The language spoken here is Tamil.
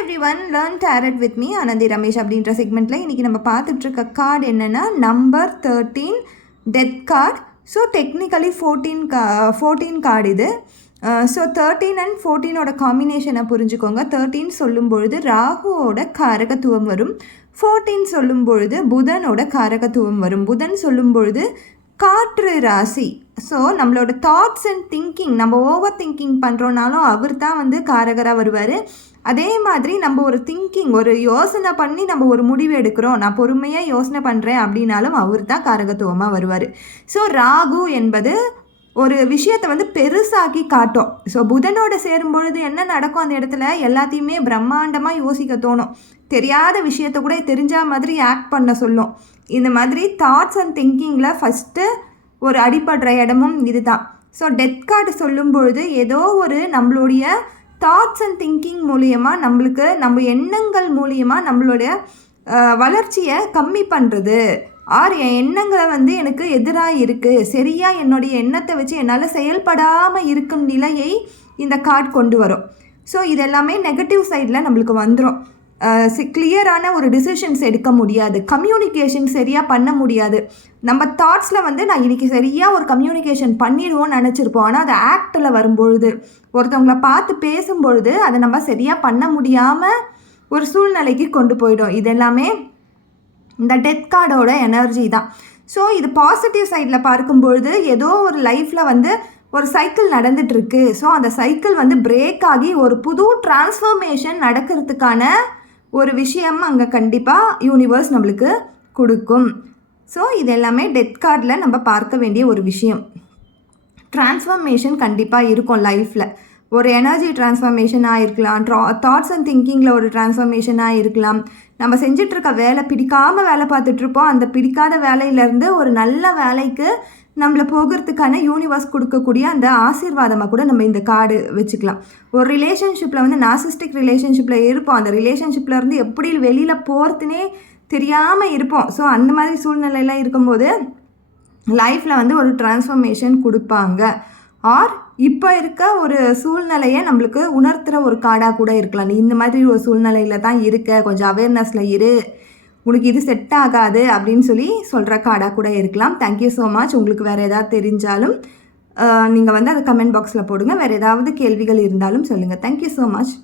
Everyone, learn tarot with me Anandhi Ramesh அப்படின்ற செக்மெண்ட்டில் இன்றைக்கி நம்ம பார்த்துட்ருக்க கார்டு என்னென்னா number 13 death card. So technically 14 card இது. ஸோ 13 அண்ட் 14ஓட காம்பினேஷனை புரிஞ்சுக்கோங்க. 13 சொல்லும் பொழுது ராகுவோட காரகத்துவம் வரும். 14 சொல்லும் பொழுது புதனோட காரகத்துவம் வரும். புதன் சொல்லும் பொழுது காற்று ராசி. ஸோ நம்மளோட தாட்ஸ் அண்ட் திங்கிங், நம்ம ஓவர் திங்கிங் பண்ணுறோனாலும் அவர் தான் காரகராக வருவார். அதே மாதிரி நம்ம ஒரு திங்கிங், ஒரு யோசனை பண்ணி நம்ம ஒரு முடிவு எடுக்கிறோம், நான் பொறுமையாக யோசனை பண்ணுறேன் அப்படின்னாலும் அவர் தான் காரகத்துவமாக வருவார். ஸோ ராகு என்பது ஒரு விஷயத்தை பெருசாக்கி காட்டும். ஸோ புதனோட சேரும் பொழுது என்ன நடக்கும், அந்த இடத்துல எல்லாத்தையுமே பிரம்மாண்டமாக யோசிக்க தோணும். தெரியாத விஷயத்த கூட தெரிஞ்ச மாதிரி ஆக்ட் பண்ண சொல்லும். இந்த மாதிரி தாட்ஸ் அண்ட் திங்கிங்கில் ஃபஸ்ட்டு ஒரு அடிப்படுற இடமும் இது தான். ஸோ டெத் கார்டு சொல்லும் பொழுது ஏதோ ஒரு நம்மளுடைய தாட்ஸ் அண்ட் திங்கிங் மூலியமாக நம்ம எண்ணங்கள் மூலியமாக நம்மளுடைய வளர்ச்சியை கம்மி பண்ணுறது, ஆர் என் எண்ணங்களை எனக்கு எதிராக இருக்குது, சரியாக என்னுடைய எண்ணத்தை வச்சு என்னால் செயல்படாமல் இருக்கும் நிலையை இந்த கார்டு கொண்டு வரும். ஸோ இது எல்லாமே நெகட்டிவ் சைடில் நம்மளுக்கு வந்துடும். கிளியரான ஒரு டிசிஷன்ஸ் எடுக்க முடியாது, கம்யூனிகேஷன் சரியாக பண்ண முடியாது. நம்ம தாட்ஸில் நான் இன்றைக்கி சரியாக ஒரு கம்யூனிகேஷன் பண்ணிடுவோம்னு நினச்சிருப்போம். ஆனால் அது ஆக்டில் வரும்பொழுது, ஒருத்தவங்கள பார்த்து பேசும்பொழுது அதை நம்ம சரியாக பண்ண முடியாமல் ஒரு சூழ்நிலைக்கு கொண்டு போயிடும். இது எல்லாமே இந்த டெத் கார்டோட எனர்ஜி தான். ஸோ இது பாசிட்டிவ் சைடில் பார்க்கும்பொழுது ஏதோ ஒரு லைஃப்பில் ஒரு சைக்கிள் நடந்துகிட்ருக்கு. ஸோ அந்த சைக்கிள் பிரேக் ஆகி ஒரு புது டிரான்ஸ்ஃபர்மேஷன் நடக்கிறதுக்கான ஒரு விஷயம் அங்கே கண்டிப்பாக யூனிவர்ஸ் நம்மளுக்கு கொடுக்கும். ஸோ இது எல்லாமே டெத் கார்டில் நம்ம பார்க்க வேண்டிய ஒரு விஷயம். டிரான்ஸ்ஃபர்மேஷன் கண்டிப்பாக இருக்கும் லைஃப்பில். ஒரு எனர்ஜி டிரான்ஸ்ஃபர்மேஷனாக இருக்கலாம், தாட்ஸ் அண்ட் திங்கிங்கில் ஒரு டிரான்ஸ்ஃபர்மேஷனாக இருக்கலாம். நம்ம செஞ்சிட்ருக்க வேலை பிடிக்காமல் வேலை பார்த்துட்ருப்போம். அந்த பிடிக்காத வேலையிலேருந்து ஒரு நல்ல வேலைக்கு நம்மளை போகிறதுக்கான யூனிவர்ஸ் கொடுக்கக்கூடிய அந்த ஆசீர்வாதமாக கூட நம்ம இந்த கார்டு வச்சுக்கலாம். ஒரு ரிலேஷன்ஷிப்பில் நார்சிஸ்டிக் ரிலேஷன்ஷிப்பில் இருப்போம். அந்த ரிலேஷன்ஷிப்லேருந்து எப்படி வெளியில் போகிறதுனே தெரியாமல் இருப்போம். ஸோ அந்த மாதிரி சூழ்நிலையெல்லாம் இருக்கும்போது லைஃப்பில் ஒரு டிரான்ஸ்ஃபர்மேஷன் கொடுப்பாங்க. ஆர் இப்போ இருக்க ஒரு சூழ்நிலையை நம்மளுக்கு உணர்த்துகிற ஒரு கார்டாக கூட இருக்கலாம். நீ இந்த மாதிரி ஒரு சூழ்நிலையில் தான் இருக்க, கொஞ்சம் அவேர்னஸில் இரு, உனக்கு இது செட் ஆகாது அப்படின்னு சொல்கிற கார்டாக கூட இருக்கலாம். Thank you so much. உங்களுக்கு வேறு ஏதாவது தெரிஞ்சாலும் நீங்கள் அதை கமெண்ட் பாக்ஸில் போடுங்க. வேறு ஏதாவது கேள்விகள் இருந்தாலும் சொல்லுங்கள். Thank you so much.